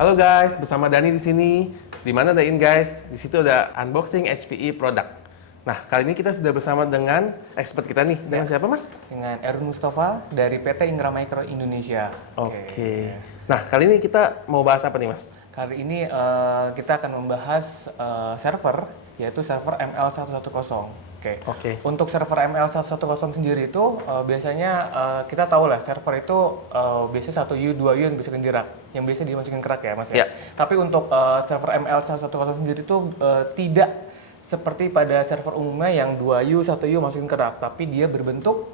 Halo guys, bersama Dani di sini. Di mana Dain guys? Di situ ada unboxing HPE product. Nah, kali ini kita sudah bersama dengan expert kita nih. Dengan siapa, Mas? Dengan Erwin Mustafa dari PT Ingra Micro Indonesia. Oke. Nah, kali ini kita mau bahas apa nih, Mas? Kali ini kita akan membahas server, yaitu server ML110. Oke. Untuk server ML110 sendiri itu biasanya kita tahu lah server itu biasanya 1U, 2U yang dimasukin di rack, yang biasa dimasukin ke rack ya, Mas ya. Tapi untuk server ML110 sendiri itu tidak seperti pada server umumnya yang 2U, 1U masukin ke rack, tapi dia berbentuk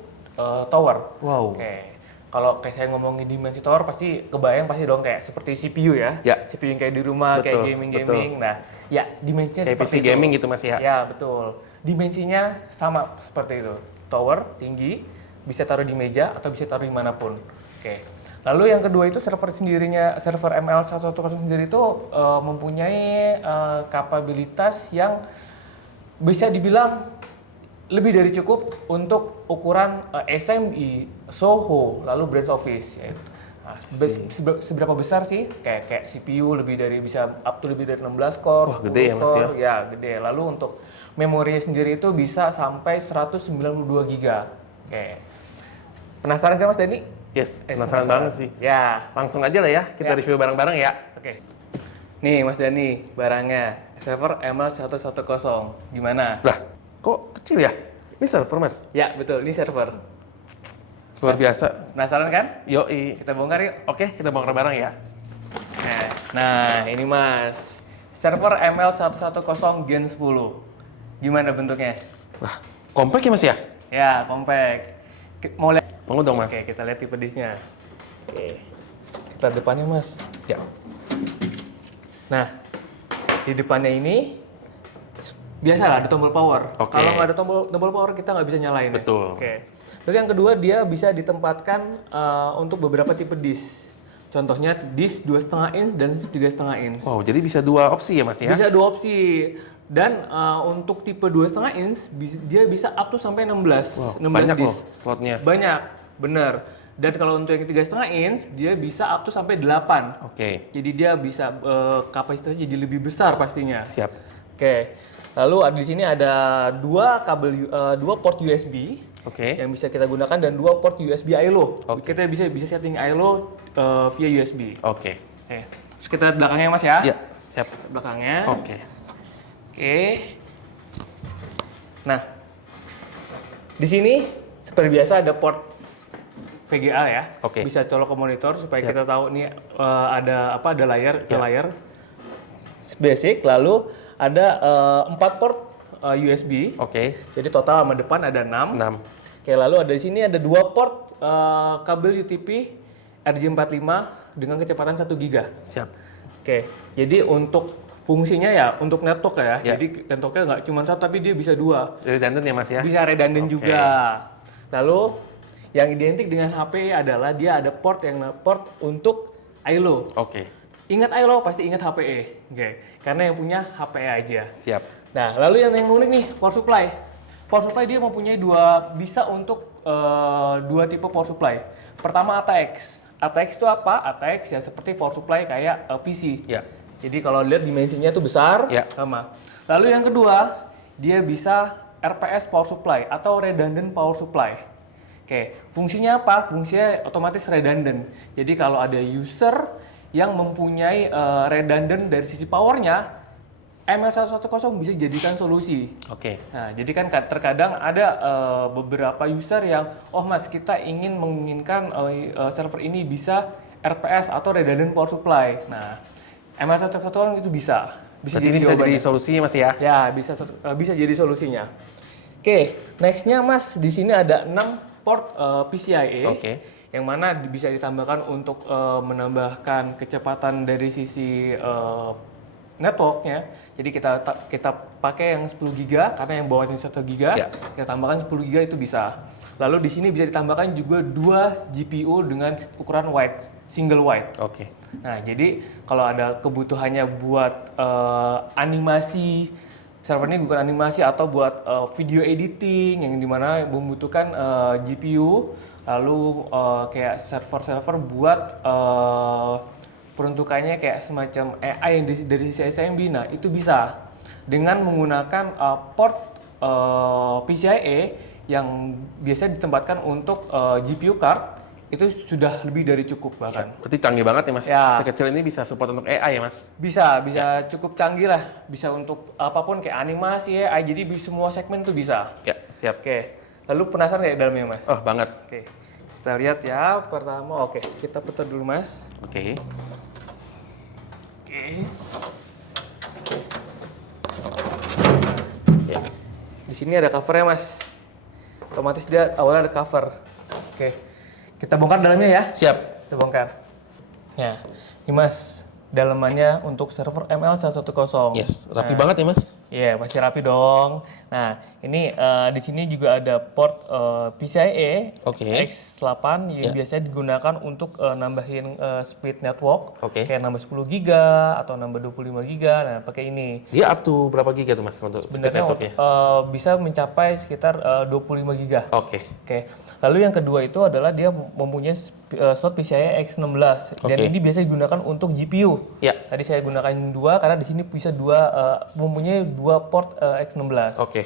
tower. Wow. Oke. Kalau kayak saya ngomongin dimensi tower pasti kebayang pasti dong kayak seperti CPU ya. CPU yang kayak di rumah, betul, kayak gaming. Nah, ya dimensinya kayak seperti PC itu. gaming gitu Mas ya. Ya, betul. Dimensinya sama seperti itu. Tower tinggi, bisa taruh di meja atau bisa taruh dimanapun. Oke. Lalu yang kedua itu server ML110 sendiri itu mempunyai kapabilitas yang bisa dibilang lebih dari cukup untuk ukuran SME, Soho, lalu branch office. Nah, seberapa besar sih? Kayak CPU bisa up to lebih dari 16 core. Wah, gede ya Mas ya? Ya, gede. Lalu untuk memori sendiri itu bisa sampai 192 GB. Oke. Penasaran kan Mas Dani? Yes, penasaran banget sih. Ya. Langsung aja lah ya, kita review bareng-bareng ya. Oke. Nih Mas Dani, barangnya. Server ML110. Gimana? Lah, kok kecil ya? Ini server, Mas? Ya, betul. Ini server. Luar biasa. Penasaran kan? Yoi. Kita bongkar yuk. Oke, kita bongkar bareng ya. Nah, ini Mas. Server ML110 Gen 10. Gimana bentuknya? Wah, kompak ya Mas ya? Ya, compact. Mau lihat? Mau dong Mas. Oke, kita lihat tipe disknya. Oke. Kita depannya Mas. Ya. Nah, di depannya ini biasalah ada tombol power. Oke. Kalau nggak ada tombol power kita nggak bisa nyalain. Betul. Oke. Terus yang kedua dia bisa ditempatkan untuk beberapa tipe disk. Contohnya disk 2,5 inch dan 3,5 inch. Wow, jadi bisa dua opsi ya Mas ya? Bisa dua opsi. Dan untuk tipe 2,5 inch dia bisa up to sampai 16. Wow, 16 banyak disk. loh slotnya. Banyak, bener. Dan kalau untuk yang 3,5 inch dia bisa up to sampai 8. Oke. Jadi dia bisa kapasitasnya jadi lebih besar pastinya. Siap. Oke. Lalu di sini ada dua port USB. Oke. Yang bisa kita gunakan dan dua port USB I/O. Oke. Kita bisa setting I/O via USB. Oke. Oke. Terus kita lihat belakangnya Mas ya. Ya, siap. Belakangnya. Oke. Oke. Nah, di sini seperti biasa ada port VGA ya. Oke. Bisa colok ke monitor supaya Siap. kita tahu nih ada layar Ya. layar. Basic. Lalu ada 4 port USB. Oke. Jadi total sama depan ada 6. 6. Oke, lalu di sini ada 2 port kabel UTP RJ45 dengan kecepatan 1 GB. Siap. Oke, jadi untuk fungsinya ya untuk network ya. Ya. Jadi networknya nggak cuma satu tapi dia bisa 2. Redundant ya Mas ya? Bisa redundant Oke. juga. Lalu yang identik dengan HP adalah dia ada port untuk I/O. Oke. Ingat I/O pasti ingat HPE. Oke. Karena yang punya HPE aja. Siap. Nah, lalu yang unik nih, power supply. Power supply dia mempunyai bisa untuk dua tipe power supply. Pertama ATX. ATX itu apa? ATX ya seperti power supply kayak PC. Ya. Jadi kalau lihat dimensinya itu besar, Ya. sama. Lalu yang kedua, dia bisa RPS power supply atau redundant power supply. Oke, fungsinya apa? Fungsinya otomatis redundant. Jadi kalau ada user yang mempunyai redundant dari sisi powernya, ML110 bisa dijadikan solusi. Oke. Nah, jadi kan terkadang ada beberapa user yang, oh Mas, kita menginginkan server ini bisa RPS atau redundant power supply. Nah, ML110 itu bisa Berarti ini bisa jadi solusinya Mas ya? Ya, bisa jadi solusinya. Oke, nextnya Mas, di sini ada 6 port PCIe. Oke. Yang mana bisa ditambahkan untuk menambahkan kecepatan dari sisi networknya. Jadi kita pakai yang 10 GB karena yang bawahnya 1 GB. Ya. Kita tambahkan 10 GB itu bisa. Lalu di sini bisa ditambahkan juga 2 GPU dengan ukuran wide, single wide. Oke. Nah, jadi kalau ada kebutuhannya buat animasi, server ini bukan animasi atau buat video editing yang dimana membutuhkan GPU, lalu kayak server-server buat peruntukannya kayak semacam AI yang dari sisi SMB. Nah, itu bisa dengan menggunakan port PCIe yang biasa ditempatkan untuk GPU card, itu sudah lebih dari cukup bahkan. Berarti canggih banget ya Mas. Ya. Sekecil ini bisa support untuk AI ya Mas. Bisa cukup canggih lah, bisa untuk apapun kayak animasi AI, jadi semua segmen tuh bisa. Ya, siap. Oke, lalu penasaran kayak dalamnya Mas? Oh, banget. Oke, kita lihat ya pertama. Oke, kita putar dulu Mas. Oke. Oke. Ya. Di sini ada covernya Mas. Otomatis dia awalnya ada cover. Oke, kita bongkar dalamnya ya. Siap. Kita bongkar. Ya, ini Mas, dalamannya untuk server ML110. Yes, rapi banget ya Mas. Iya, masih rapi dong. Nah, ini di sini juga ada port PCIe Oke. X8 yang biasanya digunakan untuk nambahin speed network. Oke. Kayak nambah 10 GB atau nambah 25 GB. Nah, pakai ini. Dia up to berapa giga tuh Mas untuk speed Sebenarnya networknya? bisa mencapai sekitar 25 GB. Oke. Oke. Lalu yang kedua itu adalah dia mempunyai slot PCIe X16 dan Oke. ini biasa digunakan untuk GPU. Ya. Tadi saya gunakan dua karena di sini bisa mempunyai dua port X16. Oke.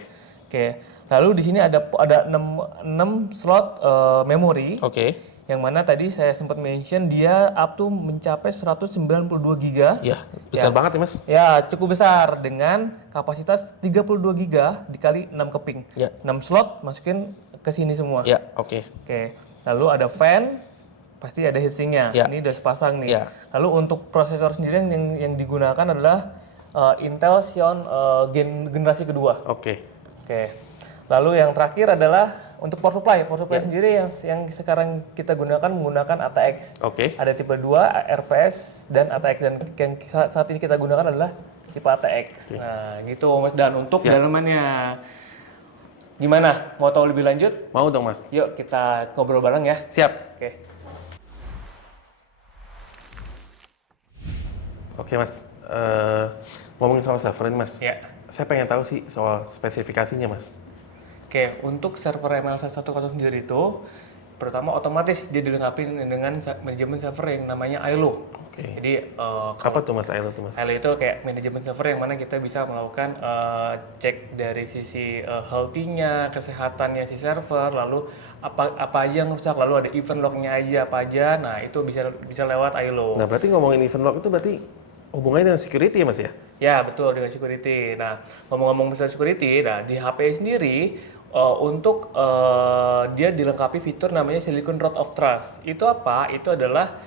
Oke. Lalu di sini ada 6 slot memori. Oke. Yang mana tadi saya sempat mention dia up to mencapai 192 GB. Ya, besar banget ya Mas. Ya, cukup besar dengan kapasitas 32 GB dikali 6 keping. Ya. 6 slot masukin ke sini semua. Ya, oke. Oke. Lalu ada fan, pasti ada heatsinknya. Ya. Ini udah sepasang nih. Ya. Lalu untuk prosesor sendiri yang digunakan adalah Intel Xeon generasi kedua. Oke. Oke. Lalu yang terakhir adalah untuk power supply. Power supply sendiri yang sekarang kita gunakan menggunakan ATX. Oke. Ada tipe 2, RPS, dan ATX. Dan yang saat ini kita gunakan adalah tipe ATX. Nah, gitu Mas. Dan untuk dalamannya, gimana? Mau tahu lebih lanjut? Mau dong Mas. Yuk kita ngobrol bareng ya. Siap. Oke. Oke Mas. Ngomongin soal server ini Mas. Ya. Saya pengen tahu sih soal spesifikasinya Mas. Oke, untuk server ML110 sendiri itu pertama otomatis dia dilengkapi dengan manajemen server yang namanya ILO. Oke. Jadi Apa tuh Mas ILO tuh Mas? ILO itu kayak manajemen server yang mana kita bisa melakukan cek dari sisi healthy-nya, kesehatannya si server, lalu apa aja yang rusak, lalu ada event log-nya aja apa aja. Nah, itu bisa lewat ILO. Nah, berarti ngomongin event log itu berarti hubungannya dengan security ya Mas ya? Ya, betul, dengan security. Nah, ngomong-ngomong soal security, nah di HP sendiri untuk dia dilengkapi fitur namanya Silicon Root of Trust. Itu apa? Itu adalah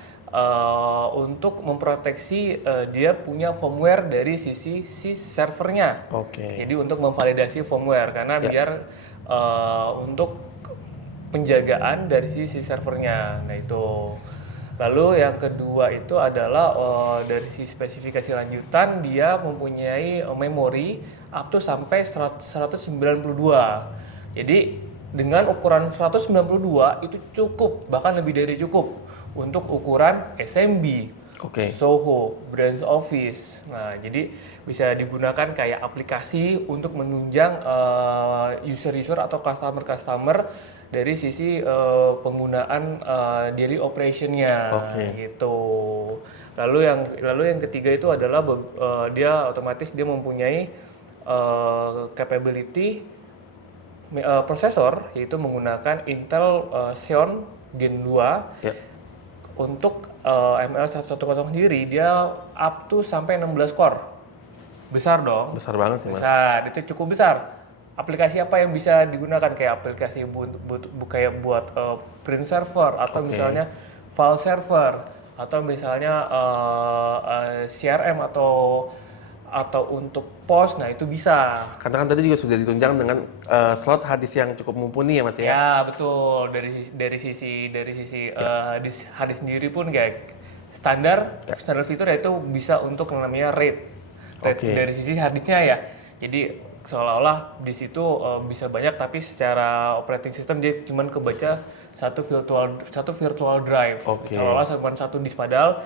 untuk memproteksi dia punya firmware dari sisi si servernya. Oke. Jadi untuk memvalidasi firmware karena biar untuk penjagaan dari sisi servernya. Nah itu. Lalu yang kedua itu adalah dari sisi spesifikasi lanjutan dia mempunyai memori up to sampai 192. Jadi dengan ukuran 192 itu cukup, bahkan lebih dari cukup untuk ukuran SMB, Soho, Branch Office. Nah, jadi bisa digunakan kayak aplikasi untuk menunjang user-user atau customer-customer dari sisi penggunaan daily operation-nya, gitu. Lalu yang ketiga itu adalah dia otomatis dia mempunyai capability prosesor, yaitu menggunakan Intel Xeon Gen 2. Untuk ML110 sendiri dia up to sampai 16 core. Besar dong. Besar banget sih Mas. Besar, itu cukup besar. Aplikasi apa yang bisa digunakan kayak aplikasi kayak buat print server atau misalnya file server atau misalnya CRM atau untuk pos, nah itu bisa. Karena kan tadi juga sudah ditunjang dengan slot harddisk yang cukup mumpuni ya Mas ya? Ya betul, dari sisi harddisk sendiri pun kayak standar fitur yaitu bisa untuk namanya RAID dari sisi harddisknya ya. Jadi seolah-olah di situ bisa banyak, tapi secara operating system dia cuma kebaca satu virtual drive. Seolah-olah cuma satu disk, padahal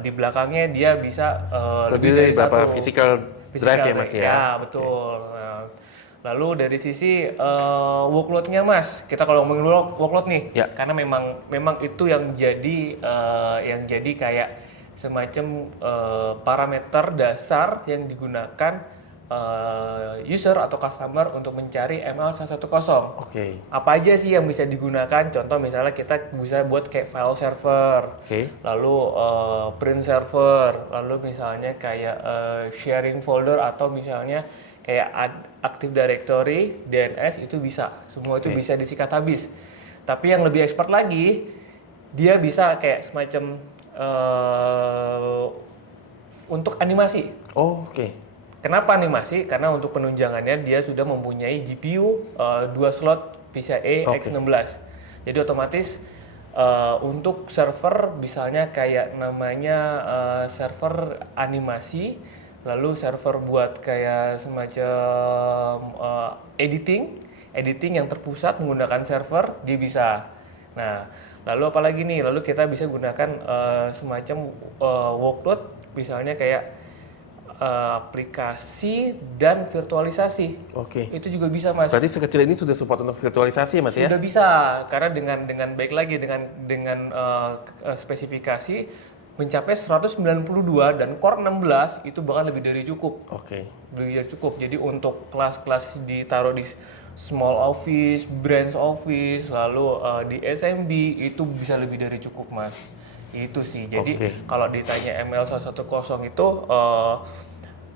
di belakangnya dia bisa lebih dari beberapa satu physical drive ya Mas ya? Ya betul. Lalu dari sisi workload-nya Mas, kita kalau ngomongin workload nih, Ya. karena memang itu yang jadi kayak semacam parameter dasar yang digunakan user atau customer untuk mencari ML110. Oke. Apa aja sih yang bisa digunakan? Contoh misalnya kita bisa buat kayak file server, Oke. lalu print server, lalu misalnya kayak sharing folder atau misalnya kayak Active Directory, DNS itu bisa. Semua itu Oke. bisa disikat habis. Tapi yang lebih expert lagi, dia bisa kayak semacam untuk animasi. Oh, oke. Kenapa animasi? Karena untuk penunjangannya dia sudah mempunyai GPU 2 slot PCIe Oke. X16. Jadi otomatis untuk server misalnya kayak namanya server animasi, lalu server buat kayak semacam editing yang terpusat menggunakan server dia bisa. Nah, lalu apalagi nih? Lalu kita bisa gunakan semacam workload misalnya kayak aplikasi dan virtualisasi. Oke. Itu juga bisa Mas. Berarti sekecil ini sudah support untuk virtualisasi ya Mas ya? Sudah bisa karena dengan baik lagi dengan spesifikasi mencapai 192 dan core 16 itu bahkan lebih dari cukup. Oke. Lebih dari cukup. Jadi untuk kelas-kelas ditaruh di small office, branch office, lalu di SMB itu bisa lebih dari cukup Mas. Itu sih. Jadi Oke. kalau ditanya ML110 itu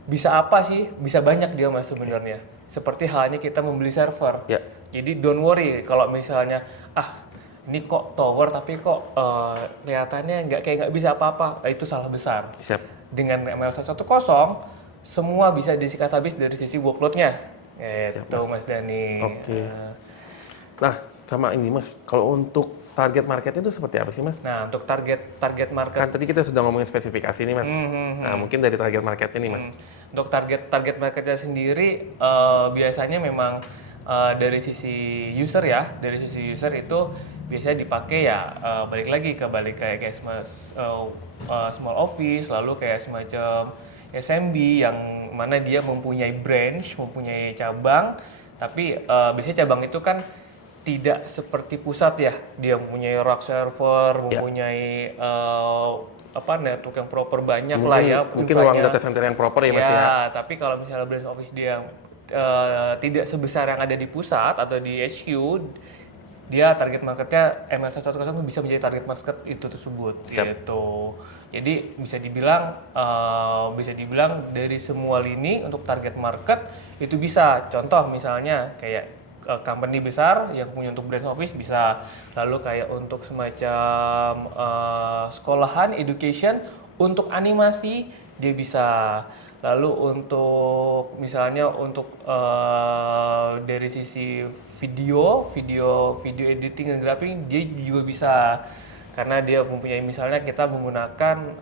bisa apa sih? Bisa banyak dia Mas sebenarnya. Seperti halnya kita membeli server. Ya. Jadi don't worry kalau misalnya ini kok tower tapi kok kelihatannya nggak bisa apa-apa. Itu salah besar. Siap. Dengan ML110 semua bisa disikat habis dari sisi workload-nya. Itu Mas Dani. Oke. Nah, sama ini Mas, kalau untuk target marketnya itu seperti apa sih Mas? Nah, untuk target market Kan tadi kita sudah ngomongin spesifikasi nih Mas. Nah, mungkin dari target marketnya nih Mas. untuk target marketnya sendiri biasanya memang dari sisi user ya, dari sisi user itu biasanya dipakai ya balik lagi kayak small office, lalu kayak semacam SMB yang mana dia mempunyai branch, mempunyai cabang, tapi biasanya cabang itu kan tidak seperti pusat ya, dia mempunyai rack server, mempunyai network yang proper banyak lah ya. Mungkin ruang data center yang proper ya Mas ya. Tapi kalau misalnya branch office dia tidak sebesar yang ada di pusat atau di HQ, dia target marketnya ML110 bisa menjadi target market itu tersebut. Gitu. Jadi bisa dibilang dari semua lini untuk target market itu bisa. Contoh misalnya kayak company besar yang punya untuk branch office bisa, lalu kayak untuk semacam sekolahan education untuk animasi dia bisa, lalu untuk misalnya untuk dari sisi video editing dan graphic dia juga bisa karena dia mempunyai misalnya kita menggunakan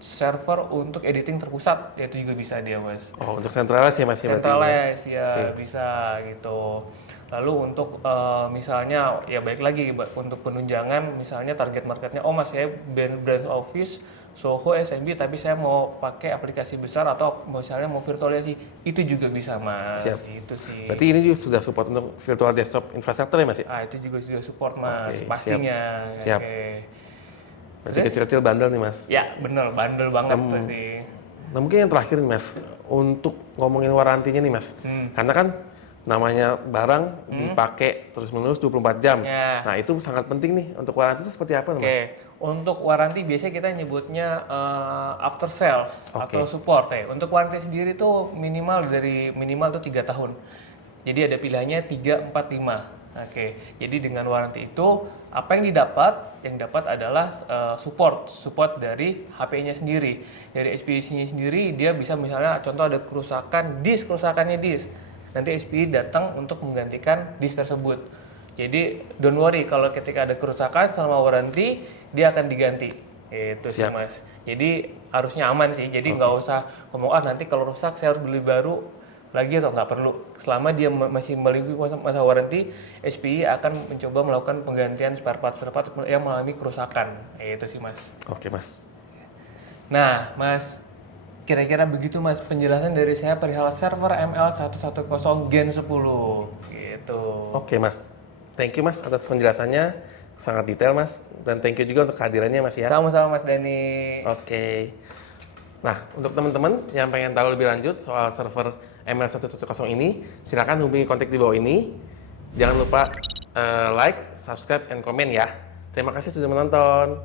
server untuk editing terpusat, itu juga bisa dia Mas. Oh, untuk centralized ya Mas ya berarti? Centralized ya bisa gitu. Lalu untuk misalnya ya baik lagi untuk penunjangan misalnya target marketnya Mas saya branch office Soho SMB tapi saya mau pakai aplikasi besar atau misalnya mau virtualisasi itu juga bisa Mas. Siap. Itu sih. Berarti ini juga sudah support untuk virtual desktop infrastruktur ya Mas ya? Itu juga sudah support Mas Oke, pastinya. siap. Oke. Berarti kecil-kecil bandel nih Mas. Ya bener bandel banget tuh sih. Nah mungkin yang terakhir nih Mas, untuk ngomongin warantinya nih Mas. Karena kan namanya barang dipakai terus-menerus 24 jam. Ya. Nah itu sangat penting nih, untuk waranti itu seperti apa nih Mas? Untuk waranti biasanya kita nyebutnya after sales atau support ya. Untuk waranti sendiri tuh minimal tuh 3 tahun. Jadi ada pilihannya 3, 4, 5. Jadi dengan waranti itu apa yang didapat? Yang dapat adalah support dari HP-nya sendiri. Dari SPI-nya sendiri dia bisa misalnya contoh ada kerusakannya disk. Nanti SPI datang untuk menggantikan disk tersebut. Jadi don't worry kalau ketika ada kerusakan selama waranti dia akan diganti. Itu sih Mas. Jadi harusnya aman sih. Jadi nggak usah ngomong nanti kalau rusak saya harus beli baru lagi atau nggak perlu. Selama dia masih melalui masa waranti, SPI akan mencoba melakukan penggantian spare part yang mengalami kerusakan. Itu sih Mas. Oke Mas. Nah Mas, Kira-kira begitu Mas penjelasan dari saya perihal server ML110 Gen 10 gitu. Oke Mas, thank you Mas atas penjelasannya, sangat detail Mas, dan thank you juga untuk kehadirannya Mas ya. Sama-sama Mas Dani. Oke. Nah, untuk teman-teman yang pengen tahu lebih lanjut soal server ML110 ini, silakan hubungi kontak di bawah ini. Jangan lupa like, subscribe, dan komen ya. Terima kasih sudah menonton.